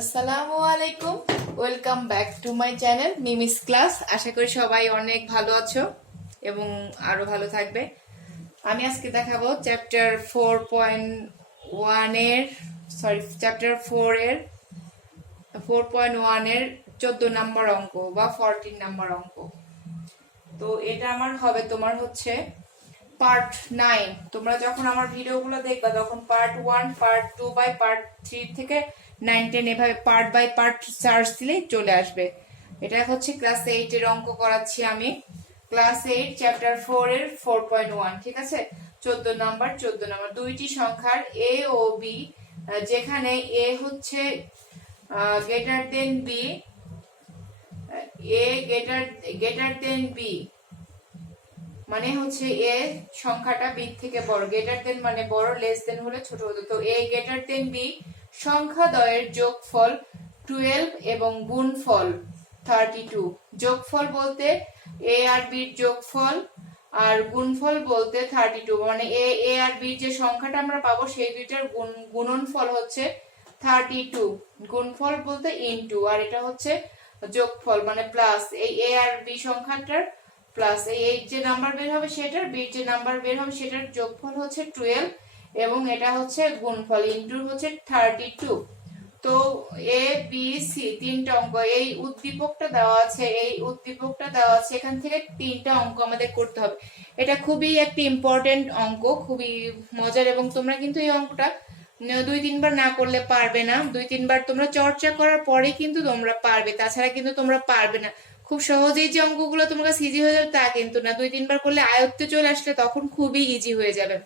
আসসালামু আলাইকুম, welcome back to my channel Mimi's class. আশা করি সবাই অনেক ভালো আছো এবং আরো ভালো থাকবে। আমি আজকে দেখাবো চ্যাপ্টার 4.1 এর চ্যাপ্টার 4.1 এর 14 নম্বর অঙ্ক বা 14 নম্বর অঙ্ক। তো এটা আমার হবে তোমার হচ্ছে পার্ট 9। তোমরা যখন আমার ভিডিওগুলো দেখবা তখন পার্ট 1, পার্ট 2 বাই পার্ট 3 থেকে 9, 10 এভাবে পার্ট বাই পার্ট সার্চ দিলেই চলে আসবে। এটা হচ্ছে ক্লাস 8 এর অঙ্ক করাচ্ছি আমি, ক্লাস 8 চ্যাপ্টার 4 এর 4.1। ঠিক আছে, 14 নাম্বার দুইটি সংখ্যার এ ও বি, যেখানে এ হচ্ছে গ্রেটার দেন বি, এ গ্রেটার দেন বি মানে হচ্ছে এ সংখ্যাটা বি থেকে বড়, গ্রেটার দেন মানে বড়, লেস দেন হলে ছোট হতো। তো এ গ্রেটার দেন বি সংখ্যা দ্বয়ের যোগফল 12 এবং গুণফল 32। যোগফল বলতে এ আর বির যোগফল, আর গুণফল বলতে 32। মানে এ আর বির যে সংখ্যাটা আমরা পাবো সেই দুইটার গুণনফল হচ্ছে 32। গুণফল বলতে ইনটু, আর এটা হচ্ছে যোগফল মানে প্লাস। এই এ আর বি সংখ্যাটার প্লাস এই যে নাম্বার বের হবে সেটার, বির যে নাম্বার বের হবে সেটার যোগফল হচ্ছে 12 এবং এটা হচ্ছে গুণফল, ইনটু হচ্ছে 32। তো এ বি সি তিনটা অঙ্ক, এই উদ্দীপকটা দেওয়া আছে, এখান থেকে তিনটা অঙ্ক আমাদের করতে হবে। এটা খুবই একটি ইম্পর্টেন্ট অঙ্ক, খুবই মজার, এবং তোমরা কিন্তু এই অঙ্কটা 2-3 বার না করলে পারবে না। 2-3 বার তোমরা চর্চা করার পরে কিন্তু তোমরা পারবে, তাছাড়া কিন্তু তোমরা পারবে না। খুব সহজেই যে অঙ্কগুলো তোমার কাছে ইজি হয়ে যাবে তা কিন্তু না, 2-3 বার করলে আয়ত্তে চলে আসলে তখন খুবই ইজি হয়ে যাবে।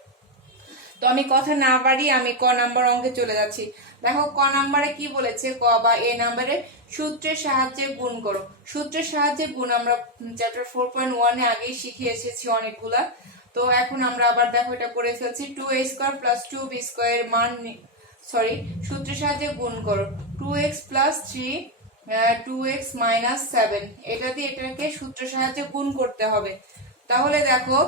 তো আমি কথা না বাড়িয়ে আমি ক নাম্বার অঙ্কে চলে যাচ্ছি। দেখো ক নাম্বারে কি বলেছে, ক বা এ নাম্বারে সূত্রের সাহায্যে গুণ করো। সূত্রের সাহায্যে গুণ আমরা চ্যাপ্টার 4.1 এ আগেই শিখে এসেছি অনেকগুলা। তো এখন আমরা আবার দেখো এটা করে ফেলছি। 2a² + 2b² এর মান সূত্রের সাহায্যে গুণ করো। 2x + 3 2x - 7, এটা দিয়ে এটাকে সূত্রের সাহায্যে গুণ করতে হবে। তাহলে দেখো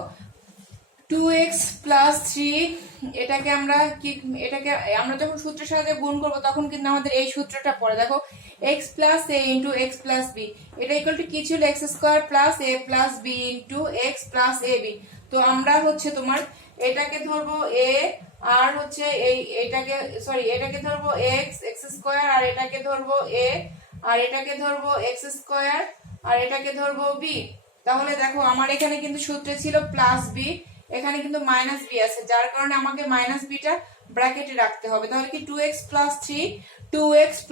2x + 3, এটাকে আমরা যখন সূত্রের সাহায্যে গুণ করব তখন কিন্তু আমাদের এই সূত্রটা পড়ে। দেখো x + a * x + b, এটা ইকুয়াল টু কি ছিল, x² + a + b * x + ab। তো আমরা হচ্ছে তোমার এটাকে ধরবো a, আর হচ্ছে এটাকে ধরবো x² আর এটাকে ধরবো a, আর এটাকে ধরবো x², আর এটাকে ধরবো b। তাহলে দেখো আমার এখানে কিন্তু সূত্রে ছিল +b, এখানে কিন্তু -b আছে, যার কারণে আমাকে -bটা ব্র্যাকেটে রাখতে হবে। তাহলে কি 2x + 3 2x +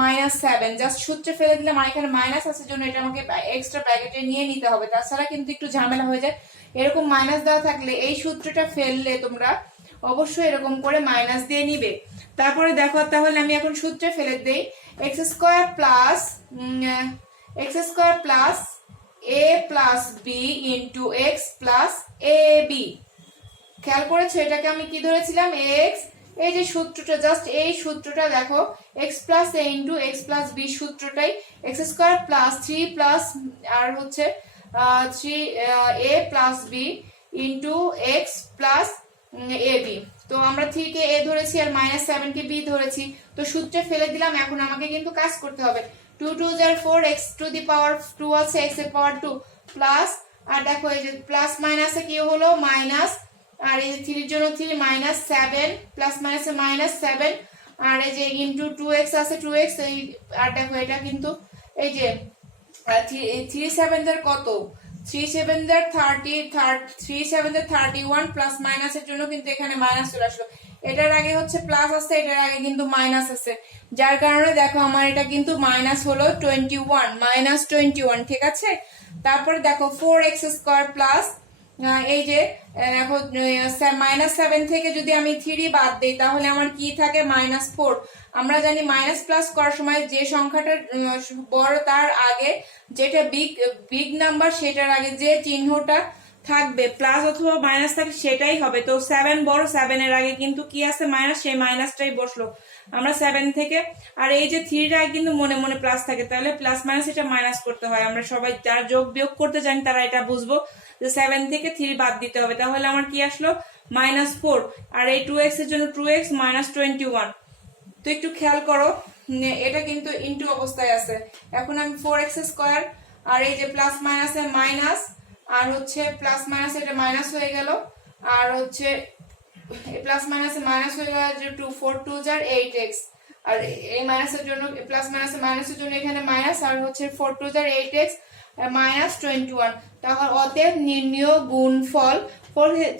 -7, জাস্ট সূত্রে ফেলে দিলাম, আর এখানে মাইনাস আছে জন্য এটা আমাকে এক্সট্রা ব্র্যাকেটে নিয়ে নিতে হবে, তাছাড়া কিন্তু একটু ঝামেলা হয়ে যায়। এরকম মাইনাস দেওয়া থাকলে এই সূত্রটা ফেললে তোমরা অবশ্যই এরকম করে মাইনাস দিয়ে নিবে। তারপরে দেখো, তাহলে আমি এখন সূত্রে ফেলে দেই, x² + a + b * x + ab। খেয়াল করেছো এটাকে আমি কি ধরেছিলাম, x, এই যে সূত্রটা, জাস্ট এই সূত্রটা দেখো, x + a * x + b সূত্রটাই, x² + 3 আর হচ্ছে 3a + b * x + ab। তো আমরা 3 কে a ধরেছি আর -7 কে b ধরেছি, তো সূত্রে ফেলে দিলাম। এখন আমাকে কিন্তু কাজ করতে হবে। 2 2 * 4, x⁻² আছে, x⁻², প্লাস, আর দেখো এই যে প্লাস মাইনাসে কি হলো মাইনাস, আর এই যে 3 এর জন্য 3 -7, প্লাস মাইনাসে -7, আর এই যে ইনটু 2x আছে 2x, আর দেখো এটা কিন্তু এই যে 3 7 এর কত, 3 7 এর 31, প্লাস মাইনাসের জন্য কিন্তু এখানে মাইনাস চলে আসলো। এটার আগে হচ্ছে প্লাস আছে, এটার আগে কিন্তু মাইনাস আছে, যার কারণে দেখো আমার এটা কিন্তু মাইনাস হলো 21, ঠিক আছে। তারপরে দেখো 4x² প্লাস, এই যে দেখো -7 থেকে যদি আমি 3 বাদ দেই তাহলে আমার কি থাকে, -4। আমরা জানি মাইনাস প্লাস করার সময় যে সংখ্যাটা বড় তার আগে, যেটা বিগ নাম্বার সেটার আগে যে চিহ্নটা থাকবে প্লাস অথবা মাইনাস থাকবে সেটাই হবে। তো 7 বড়, 7 এর আগে কিন্তু কি আছে মাইনাস, সেই মাইনাসটাই বসলো আমরা 7 থেকে। আর এই যে 3 আগে কিন্তু মনে মনে প্লাস থাকে, তাহলে প্লাস মাইনাস এটা মাইনাস করতে হয়। আমরা সবাই যারা যোগ বিয়োগ করতে জানি তারা এটা বুঝবো যে 7 থেকে 3 বাদ দিতে হবে। তাহলে আমার কি আসলো, -4, আর এই 2x এর জন্য 2x -21। তো একটু খেয়াল করো, এটা কিন্তু ইনটু অবস্থায় আছে। এখন আমি 4x² আর এই যে প্লাস মাইনাসে মাইনাস, আর হচ্ছে প্লাস মাইনাস এটা মাইনাস হয়ে গেল, আর হচ্ছে প্লাস মাইনাসে মাইনাস হয়ে গেল যে 4 2 যার 8x, আর এই মাইনাসের জন্য প্লাস মাইনাসে মাইনাসের জন্য এখানে মাইনাস, আর হচ্ছে 4 2 যার 8x মাইনাস 21। তাহলে অতএব নির্ণয় গুণফল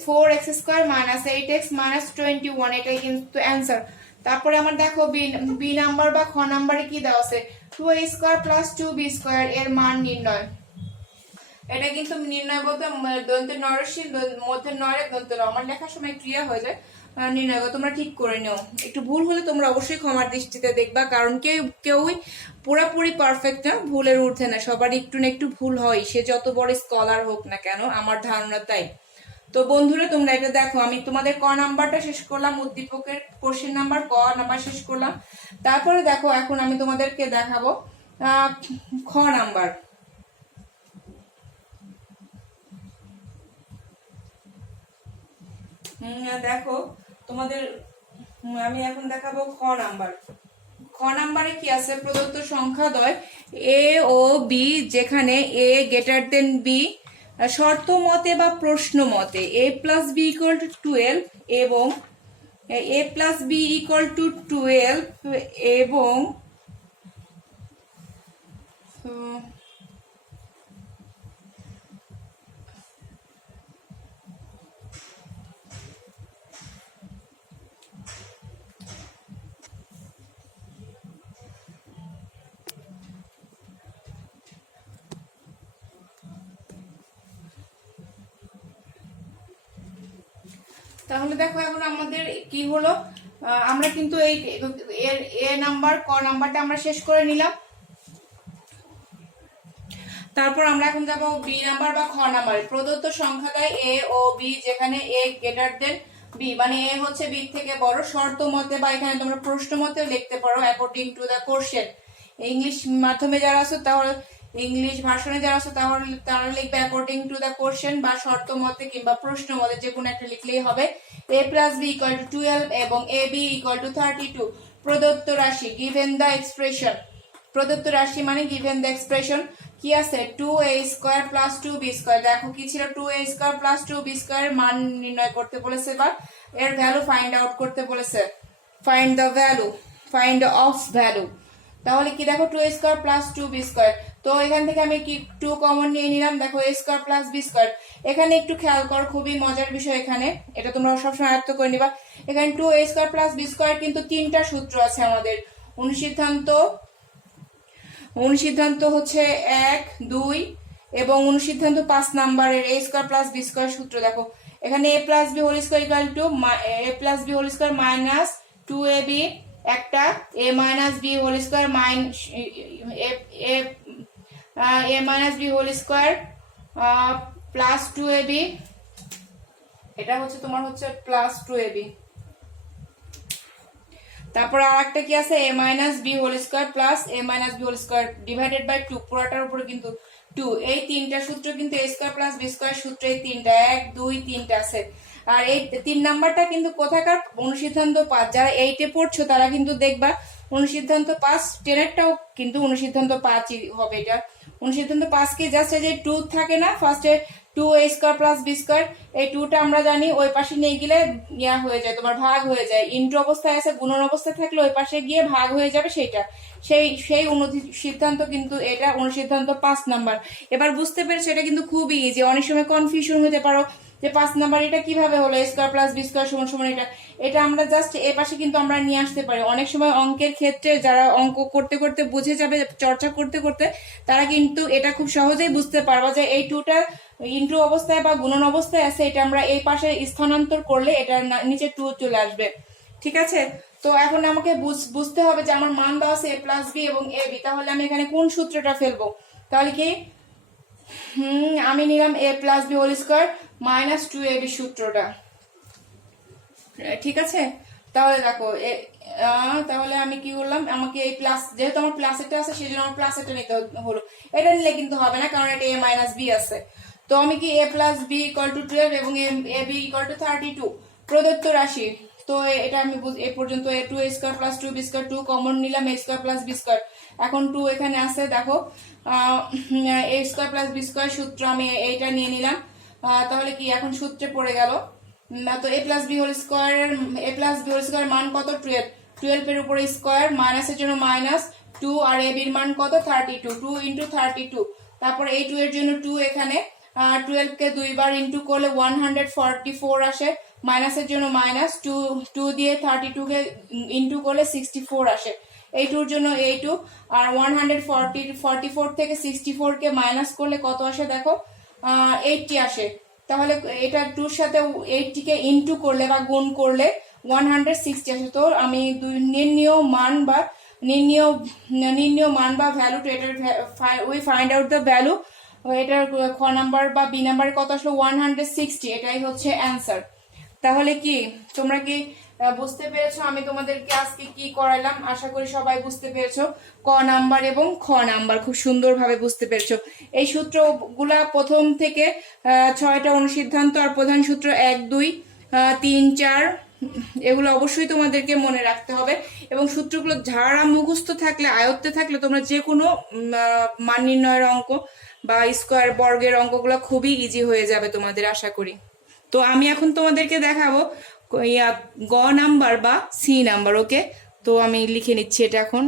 4x² মাইনাস 8x মাইনাস 21, এটাই কিন্তু অ্যান্সার। তারপরে আমার দেখো বি নাম্বার বা খ নাম্বারে কি দেওয়া আছে, 2a² প্লাস 2b² এর মান নির্ণয়। এটা কিন্তু নির্ণয় বলতে দন্তের নরসীর মধ্যে নয় দন্ত ন, আমার লেখার সময় ক্রিয়া হয়ে যায় নির্ণয়, তোমরা ঠিক করে নিও। একটু ভুল হলে তোমরা অবশ্যই ক্ষমার দৃষ্টিতে দেখবা, কারণ কেউই পুরোপুরি পারফেক্ট না, ভুলের ঊর্ধ্বে না, সবার একটু না একটু ভুল হয়, সে যত বড় স্কলার হোক না কেন, আমার ধারণা তাই। তো বন্ধুরা তোমরা এটা দেখো, আমি তোমাদের ক নাম্বারটা শেষ করলাম, উদ্দীপকের কোশ্চেন নাম্বার ক নাম্বার শেষ করলাম। তারপরে দেখো এখন আমি তোমাদেরকে দেখাবো খ নাম্বার। দেখো তোমাদের আমি এখন দেখাবো খ নাম্বার। খ নাম্বারে কি আছে, প্রদত্ত সংখ্যাদ্বয় এ ও বি যেখানে এ গ্রেটার দেন বি শর্ত মতে বা প্রশ্ন মতে a plus B equal to 12 এবং a plus B equal to 12 এবং তাহলে দেখো এখন আমাদের কি হলো, আমরা কিন্তু এই এ নাম্বার ক নাম্বারটা আমরা শেষ করে নিলাম। তারপর আমরা এখন যাব বি নাম্বার বা খ নাম্বার। প্রদত্ত সংখ্যাদ্বয় এ ও বি যেখানে এ গ্রেটার দেন বি, মানে এ হচ্ছে বি থেকে বড়, শর্ত মতে বা এখানে তোমরা প্রশ্ন মতে লিখতে পারো according to the question. English মাধ্যমে যারা আছো তাহলে ইংলিশ ভার্সনে যারা আছো তাহলে তারা লিখবে অ্যাকর্ডিং টু দ্য কোশ্চেন বা শর্ত মতে কিংবা প্রশ্ন মতে, যে কোনো একটা লিখলেই হবে। a plus B equal to 12 এবং a b ইকুয়াল টু 32 প্রদত্ত রাশি, গিভেন দ্য এক্সপ্রেশন। প্রদত্ত রাশি মানে গিভেন দ্য এক্সপ্রেশন কি আছে, 2a² প্লাস 2b²। দেখো কি ছিল, 2a² প্লাস 2b² মান নির্ণয় করতে বলেছে বা এর ভ্যালু ফাইন্ড আউট করতে বলেছে, find the value, find of value. তাহলে কি দেখো 2a² প্লাস 2b², তো এখান থেকে আমি কি 2 কমন নিয়ে নিলাম, দেখো a² প্লাস b²। এখানে একটু খেয়াল কর, খুবই মজার বিষয় এখানে, এটা তোমরা সবসময় আয়ত্ত করে নিবা। এখানে 2a² প্লাস b² কিন্তু তিনটা সূত্র আছে আমাদের, অনুসিদ্ধান্ত হচ্ছে 1 2 এবং অনুসিদ্ধান্ত 5 নাম্বারের a² প্লাস b² সূত্র। দেখো এখানে a plus b whole square equal to a plus b whole square minus 2ab, একটা a minus b whole square a minus b whole square plus 2ab, এটা হচ্ছে তোমার হচ্ছে প্লাস 2ab। তারপর আর একটা কি আছে, a minus B whole square plus a minus B whole square divided by 2, পুরোটার উপরে কিন্তু 2। এই তিনটা সূত্র কিন্তু a² প্লাস b² সূত্র, এই তিনটা 1 2 3টা আছে। আর এই 3 নাম্বারটা কিন্তু কোথাকার, অনুসিদ্ধান্ত 5। যারা 8 এ পড়ছো তারা কিন্তু দেখবা অনুসিদ্ধান্ত 5, 10 এরটাও কিন্তু অনুসিদ্ধান্ত 5ই হবে। এটা অনুসিদ্ধান্ত 5 কে জাস্ট এই যে 2 থাকে না ফার্স্টে 2a² প্লাস b², এই 2টা আমরা জানি ওই পাশে নিয়ে গেলে ইয়া হয়ে যায়, তোমার ভাগ হয়ে যায়। ইন্টু অবস্থায় আছে, গুণন অবস্থায় থাকলে ওই পাশে গিয়ে ভাগ হয়ে যাবে, সেইটা সেই অনুসিদ্ধান্ত কিন্তু এটা অনুসিদ্ধান্ত 5 নাম্বার। এবার বুঝতে পেরেছো, এটা কিন্তু খুবই ইজি। অনেক সময় কনফিউশন হতে পারো যে 5 নাম্বার এটা কিভাবে হলো, a² প্লাস b² সমান সমান এটা আমরা জাস্ট এ পাশে কিন্তু আমরা নিয়ে আসতে পারি। অনেক সময় অঙ্কের ক্ষেত্রে যারা অঙ্ক করতে করতে বুঝে যাবে, চর্চা করতে করতে, তারা কিন্তু এটা খুব সহজেই বুঝতে পারবে যে এই 2টা ইন্টু অবস্থায় বা গুণন অবস্থায় আছে, এটা আমরা এই পাশে স্থানান্তর করলে এটা নিচে 2 চলে আসবে। ঠিক আছে, তো এখন আমাকে বুঝতে হবে যে আমার মান দেওয়া আছে a প্লাস বি এবং এ বি, তাহলে আমি এখানে কোন সূত্রটা ফেলবো। তাহলে কি আমি নিলাম a plus B whole square minus 2ab সূত্রটা। ঠিক আছে, তাহলে দেখো তাহলে আমি কি করলাম, আমাকে এই প্লাস, যেহেতু আমার প্লাস এটা আছে সেই জন্য আমার প্লাস এটা নিতে হলো। এটা নিলে কিন্তু হবে না, কারণ এটা a মাইনাস বি আছে। তো আমি কি a plus B equal to 12 এবং a বি ইকুয়াল টু 32 প্রদত্ত রাশি তো এটা আমি এ পর্যন্ত a two a square plus two b square, two common নিলাম, a square plus b square. এখন টু এখানে আছে, দেখো a square plus b square সূত্র আমি এইটা নিয়ে নিলাম। তাহলে কি এখন সূত্রে পড়ে গেল। তো এ প্লাস বি হোল স্কোয়ার, এ প্লাস বি হোল স্কোয়ার মান কত 12, 12 এর উপরে স্কোয়ার, মাইনাসের জন্য মাইনাস 2, আর এ বির মান কত 32, 2 ইন্টু 32। তারপর এই 2 এর জন্য 2 এখানে 12 কে দুইবার ইন্টু করলে 144 আসে, মাইনাসের জন্য মাইনাস 2 দিয়ে 32 কে ইন্টু করলে 64 আসে। এই 2 এর জন্য এই 2, আর 144 থেকে 64 কে মাইনাস করলে কত আসে দেখো 80 আসে। তাহলে এটা 2 এর সাথে 80 কে ইন্টু করলে বা গুণ করলে 160 আসে। তো আমি নির্ণীয় মান বা value, we find out the value, এটার খ নাম্বার বা বি নাম্বারে কত আসলো 160, এটাই হচ্ছে অ্যান্সার। তাহলে কি তোমরা কি বুঝতে পেরেছো আমি তোমাদেরকে আজকে কি করাইলাম? আশা করি সবাই বুঝতে পেরেছো। ক নাম্বার এবং খ নাম্বার খুব সুন্দরভাবে বুঝতে পেরেছো। এই সূত্রগুলা প্রথম থেকে 6টা অনুসিদ্ধান্ত আর প্রধান সূত্র 1, 2, 3, 4 এগুলো অবশ্যই তোমাদেরকে মনে রাখতে হবে, এবং সূত্রগুলো ঝাড়া মুখস্থ থাকলে, আয়ত্তে থাকলে তোমরা যে কোনো মান নির্ণয়ের অঙ্ক বা স্কোয়ার বর্গের অঙ্কগুলো খুবই ইজি হয়ে যাবে তোমাদের, আশা করি। তো আমি এখন তোমাদেরকে দেখাবো গ নাম্বার বা সি নাম্বার। ওকে, তো আমি লিখে নিচ্ছি এটা এখন।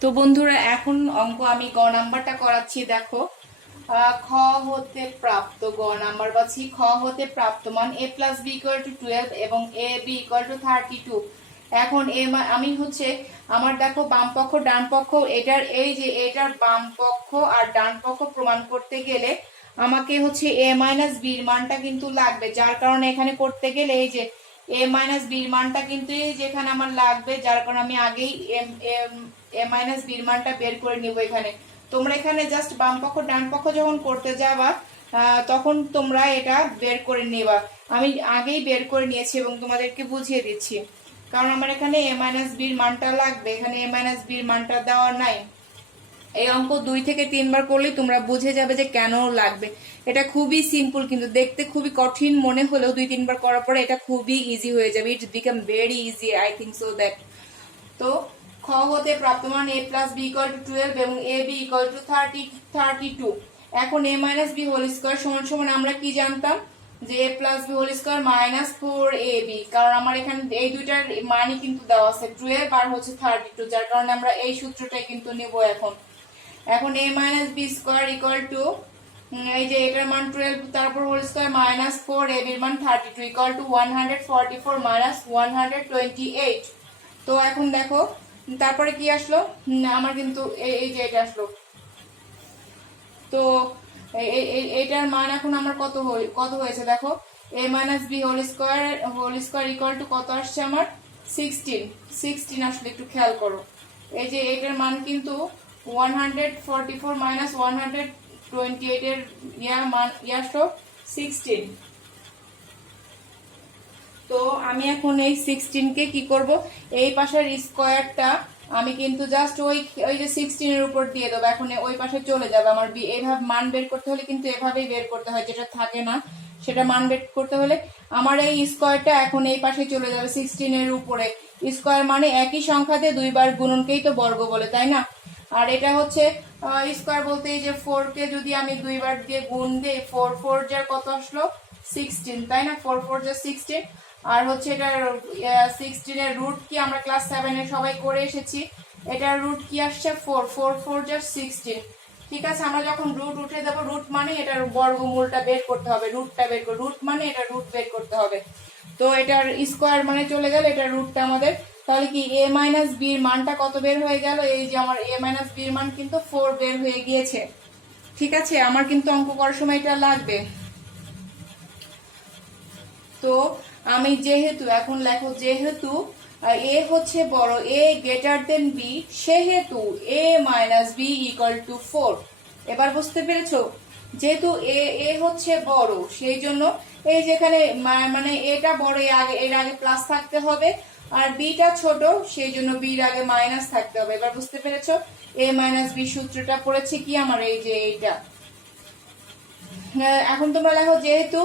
তো বন্ধুরা এখন অঙ্ক আমি গ নাম্বারটা করাচ্ছি। দেখো খ হতে প্রাপ্ত, গ নাম্বার পাচ্ছি, খ হতে প্রাপ্ত মান a plus B equal to 12 এবং a b ইকুয়াল টু 32। এখন আমি হচ্ছে আমার দেখো বাম পক্ষ ডান পক্ষ, এটার এই যে এটার বাম পক্ষ আর ডান পক্ষ প্রমাণ করতে গেলে আমাকে হচ্ছে a মাইনাস বির মানটা কিন্তু লাগবে, যার কারণে এখানে করতে গেলে এই যে a মাইনাস বির মানটা কিন্তু যেখানে আমার লাগবে, যার কারণে আমি আগেই a মাইনাস বির মানটা বের করে নিব এখানে। তোমরা এখানে জাস্ট বাম পক্ষ ডান পক্ষ যখন করতে যাবা তখন তোমরা এটা বের করে নেবা। আমি আগেই বের করে নিয়েছি এবং তোমাদেরকে বুঝিয়ে দিচ্ছি, কারণ আমার এখানে a মাইনাস বির মানটা লাগবে, এখানে a মাইনাস বির মানটা দেওয়া নাই। এই অঙ্ক 2 থেকে 3 বার করলেই তোমরা বুঝে যাবে যে কেন লাগবে। এটা খুবই সিম্পল, কিন্তু দেখতে খুবই কঠিন মনে হলেও 2-3 বার করার পরে এটা খুবই ইজি হয়ে যাবে। It become very easy, I think so that. তো খ হতে প্রাপ্ত মান a plus B equal to 12 এবং a b ইকুয়াল টু 32। এখন a minus B whole square সমান সমান আমরা কি জানতাম যে a plus B whole square minus 4ab, কারণ আমার এখানে এই দুইটার মানই কিন্তু দেওয়া আছে 12 আর হচ্ছে 32, যার কারণে আমরা এই সূত্রটাই কিন্তু নেব এখন a minus B square equal to এই যে এটার মান 12 তারপর হোল স্কয়ার মাইনাস 4ab এর মান 32 ইকুয়াল টু 144 মাইনাস 128। তো এখন দেখো তারপরে কি আসলো, আমার কিন্তু এই যে এটা আসলো। তো এটার মান এখন আমার কত হয়েছে দেখো, a minus B whole square equal to কত আসছে আমার 16 আসলে একটু খেয়াল করো। এই যে এটার মান কিন্তু 144 মাইনাস 128 এর মান আসলো 16। তো আমি এখন এই 16 কে কি করব, এই পাশের স্কয়ারটা আমি কিন্তু জাস্ট ওই যে 16 এর উপর দিয়ে দেবো, এখন ওই পাশে চলে যাবে আমার বি। এইভাবে মান বের করতে হলে কিন্তু এভাবেই বের করতে হয়, যেটা থাকে না সেটা মান বের করতে হলে আমার এই স্কয়ারটা এখন এই পাশে চলে যাবে 16 এর উপরে। স্কয়ার মানে একই সংখ্যাতে দুইবার গুণনকেই তো বর্গ বলে, তাই না? আর এটা হচ্ছে স্কয়ার বলতে এই যে 4 কে যদি আমি দুইবার দিয়ে গুণ দিই, 4 যার কত আসলো 16, তাই না? 4 যা 16। আর হচ্ছে এটা 16 এর রুট কি আমরা ক্লাস 7 এ সবাই করে এসেছি, এটার রুট কি আসছে 4 যা 16। ঠিক আছে, আমরা যখন রুট উঠে দেবো, রুট মানে এটার বর্গমূলটা বের করতে হবে, রুট মানে এটা রুট বের করতে হবে। তো এটার স্কয়ার মানে চলে গেল, এটার রুটটা আমাদের, তাহলে কি a মাইনাস b এর মানটা কত বের হয়ে গেল, এই যে আমার a মাইনাস b এর মান কিন্তু 4 বের হয়ে গিয়েছে। ঠিক আছে, আমার কিন্তু অঙ্ক করার সময় এটা লাগবে। তো আমি যেহেতু এখন লেখো, যেহেতু a হচ্ছে বড়, a গ্রেটার দেন b, সেহেতু a minus b equal two 4। এবার বুঝতে পেরেছো? যেহেতু a হচ্ছে বড়, সেই জন্য এই যেখানে মানে এটা বড়, এর আগে প্লাস থাকতে হবে, আর বিটা ছোট, সেই জন্য বির আগে মাইনাস থাকতে হবে। এবার বুঝতে পেরেছো? a মাইনাস বি সূত্রটা পড়েছে কি আমার, এই যে এইটা। এখন তোমরা লেখো যেহেতু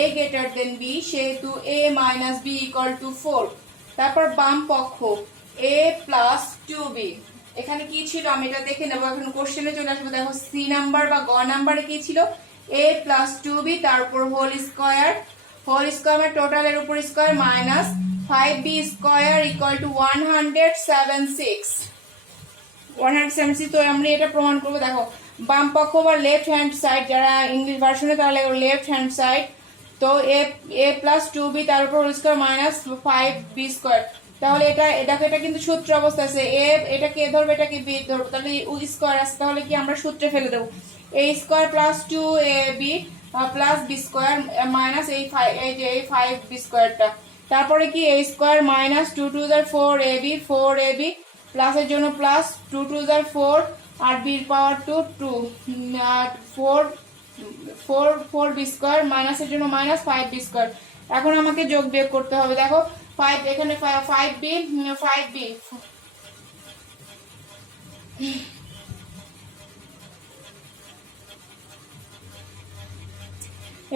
a গ্রেটার দেন b, সেহেতু a minus b equal two 4। তারপর বাম পক্ষ a প্লাস 2b, এখানে কি ছিল আমি এটা দেখে নেবো। এখন কোশ্চেনে চলে আসবো। দেখো সি নাম্বার বা গ নাম্বারে কি ছিল, a প্লাস 2b তারপর হোল স্কয়ার টোটালের উপর square minus 5b square equal to 176। তো আমরা এটা প্রমাণ করবো। দেখো বাম পক্ষ বা লেফট হ্যান্ড সাইড, যারা ইংলিশ ভার্সনে তারা লেখো লেফট হ্যান্ড সাইড। তো a প্লাস 2b তার উপর whole square minus 5b square. তাহলে এটা কিন্তু সূত্র অবস্থা আছে। a এটাকে a ধরবে, এটাকে b ধরবো, তাহলে স্কয়ার আছে। তাহলে কি আমরা সূত্রে ফেলে দেবো, a square plus 2ab plus b square minus এই 5b স্কয়ারটা। তারপরে কি a স্কয়ার মাইনাস 2 2 4ab প্লাসের জন্য প্লাস 2 2 4 আর b এর পাওয়ার 2 4b স্কয়ার মাইনাসের জন্য মাইনাস 5b স্কয়ার। এখন আমাকে যোগ বিয়োগ করতে হবে। দেখো 5 এখানে 5b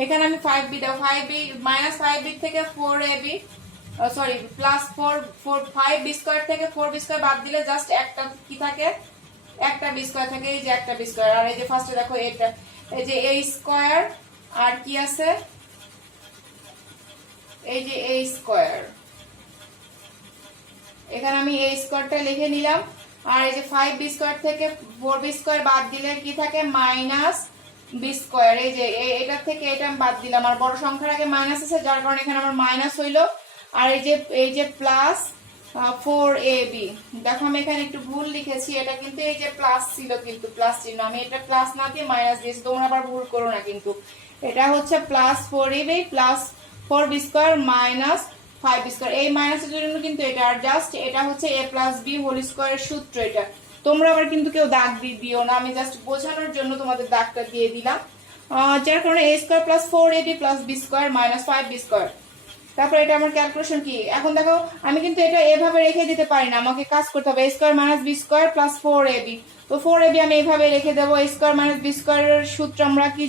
এখানে আমি 5b দাও, 5b মাইনাস 5b থেকে 4ab sorry plus 5b square থেকে 4b স্কয়ার বাদ দিলে জাস্ট একটা কি থাকে, একটা b স্কয়ার থাকে। এই যে একটা b স্কয়ার। আর এই যে ফার্স্টে দেখো এটা, এই যে a স্কয়ার আর কি আছে, এই যে a স্কয়ার। এখানে আমি a স্কয়ারটা লিখে নিলাম। আর এই যে 5b স্কয়ার থেকে 4b স্কয়ার বাদ দিলে কি থাকে, মাইনাস b স্কয়ার। এই যে এটা থেকে এটা আমি বাদ দিলাম, আর বড় সংখ্যার আগে মাইনাস আছে, যার কারণে এখানে আমার মাইনাস হইলো। আর এই যে প্লাস 4ab। দেখো আমি এখানে একটু ভুল লিখেছি, এটা কিন্তু এই যে প্লাস ছিল, কিন্তু প্লাস চিহ্ন, আমি এটা প্লাস না দিয়ে মাইনাস দিয়েছি, তোমরা আবার ভুল করো না কিন্তু। এটা হচ্ছে plus 4ab plus 4b square minus 5b square. এই মাইনাসের জন্য কিন্তু এটা, আর জাস্ট এটা হচ্ছে a প্লাস b হোল স্কয়ারের সূত্র। এটা তোমরা আবার কিন্তু কেউ দাগ দিও না, আমি জাস্ট বোঝানোর জন্য তোমাদের দাগটা দিয়ে দিলাম। যার কারণে a square plus 4ab plus b square minus 5b square. তারপর এটা আমার ক্যালকুলেশন কি, এখন দেখো আমি কিন্তু এটা এভাবে রেখে দিতে পারি না, আমাকে কাজ করতে হবে। a square minus b square plus 4ab, তো 4ab আমি এইভাবে রেখে দেবো। a স্কয়ার মাইনাস b স্কয়ারের সূত্র আমরা কি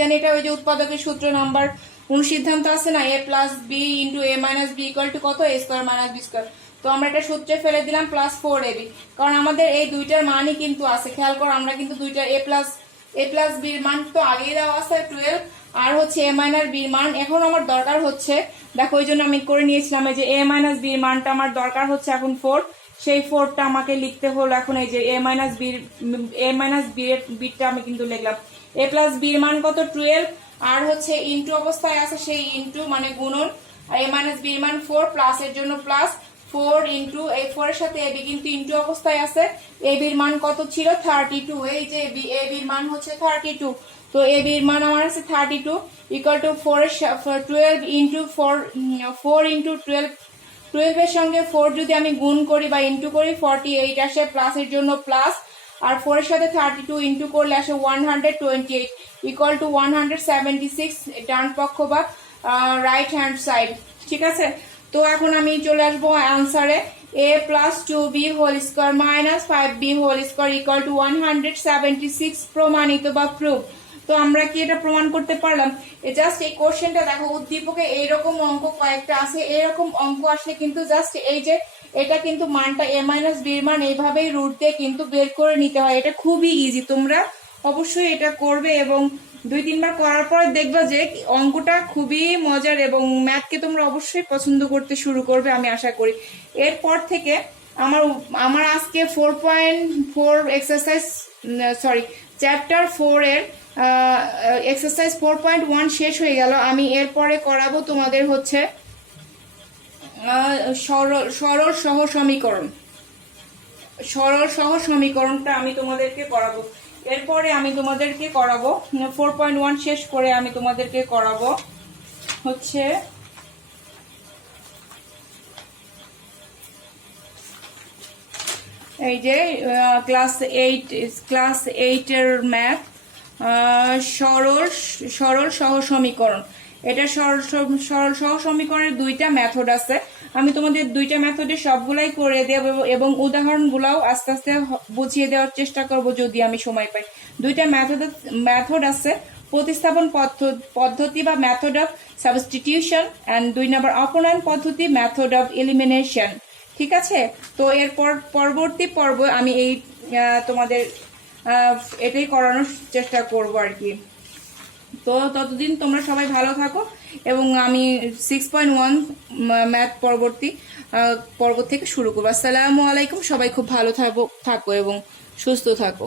জানি, এটা ওই যে উৎপাদকের সূত্র নাম্বার অনুসিদ্ধান্ত আছে না, a plus b into a minus b equal to কত, a square minus b square. তো আমরা এটা সূত্রে ফেলে দিলাম প্লাস 4ab, কারণ আমাদের এই দুইটার মানই কিন্তু আছে। খেয়াল করো আমরা কিন্তু দুইটা a প্লাস b এর মান তো আগেই দেওয়া আছে 12, আর হচ্ছে a মাইনাস b এর মান এখন আমার দরকার হচ্ছে। দেখো ওই জন্য আমি করে নিয়েছিলাম এই যে a মাইনাস b এর মানটা আমার দরকার হচ্ছে এখন 4, সেই 4টা আমাকে লিখতে হলো। এখন এই যে a মাইনাস b এর বিটটা আমি কিন্তু লিখলাম। a প্লাস b এর মান কত, 12, আর হচ্ছে ইনটু অবস্থায় আছে, সেই ইনটু মানে গুণন। আর a মাইনাস b এর মান 4, প্লাস এর জন্য প্লাস 4 ইনটু এই 4 এর সাথে ab কিন্তু ইনটু অবস্থায় আছে। ab এর মান কত ছিল, 32। এই যে ab এর মান হচ্ছে 32, তো ab এর মান আমার আছে 32 ইকুয়াল টু 12 ইনটু 4 ইনটু 12 এর সঙ্গে 4 যদি আমি গুণ করি বা ইনটু করি 48 আসে, প্লাস এর জন্য প্লাস, আর 4 এর সাথে 32 ইনটু করলে আসে 128 ইকুয়াল টু 176 ডান পক্ষ বা রাইট হ্যান্ড সাইড। ঠিক আছে, তো এখন আমি চলে আসবো অ্যান্সারে। a plus 2b whole square minus 5b whole square equal to 176 প্রমাণিত বা প্রুফ। তো আমরা কি এটা প্রমাণ করতে পারলাম? জাস্ট এই কোশ্চেনটা দেখো, উদ্দীপকে এইরকম অঙ্ক কয়েকটা আছে, এরকম অঙ্ক আসলে কিন্তু জাস্ট এই যে এটা কিন্তু মানটা a মাইনাস b এর মান এইভাবেই রুট দিয়ে কিন্তু বের করে নিতে হয়। এটা খুবই ইজি, তোমরা অবশ্যই এটা করবে এবং 2-3 বার করার পর দেখবে যে অঙ্কটা খুবই মজার এবং ম্যাথকে তোমরা অবশ্যই পছন্দ করতে শুরু করবে, আমি আশা করি। এরপর থেকে আমার আজকে 4.4 এক্সারসাইজ চ্যাপ্টার 4 এর এক্সারসাইজ 4.1 শেষ হয়ে গেল। আমি এরপরে করাবো তোমাদের হচ্ছে সরল সহ সমীকরণটা আমি তোমাদেরকে করাবো। এরপরে আমি তোমাদেরকে করাবো 4.1 শেষ করে আমি তোমাদেরকে করাবো হচ্ছে এই যে ক্লাস 8 এর ম্যাথ সরল সহ সমীকরণ। এটা সরল সহ সমীকরণের দুইটা মেথড আছে। আমি তোমাদের দুইটা মেথডে সবগুলাই করে দেব এবং উদাহরণগুলাও আস্তে আস্তে বুঝিয়ে দেওয়ার চেষ্টা করব যদি আমি সময় পাই। দুইটা মেথড আছে, প্রতিস্থাপন পদ্ধতি বা মেথড অফ সাবস্টিটিউশন এন্ড 2 নম্বর অপনয়ন পদ্ধতি মেথড অফ এলিমিনেশন। ঠিক আছে, তো এরপর পরবর্তী পর্ব আমি এই তোমাদের এটাই করানোর চেষ্টা করব আর কি। তো ততদিন তোমরা সবাই ভালো থাকো এবং আমি 6.1 ম্যাথ পরবর্তী পর্ব থেকে শুরু করবো। আসসালামু আলাইকুম, সবাই খুব ভালো থাকো এবং সুস্থ থাকো।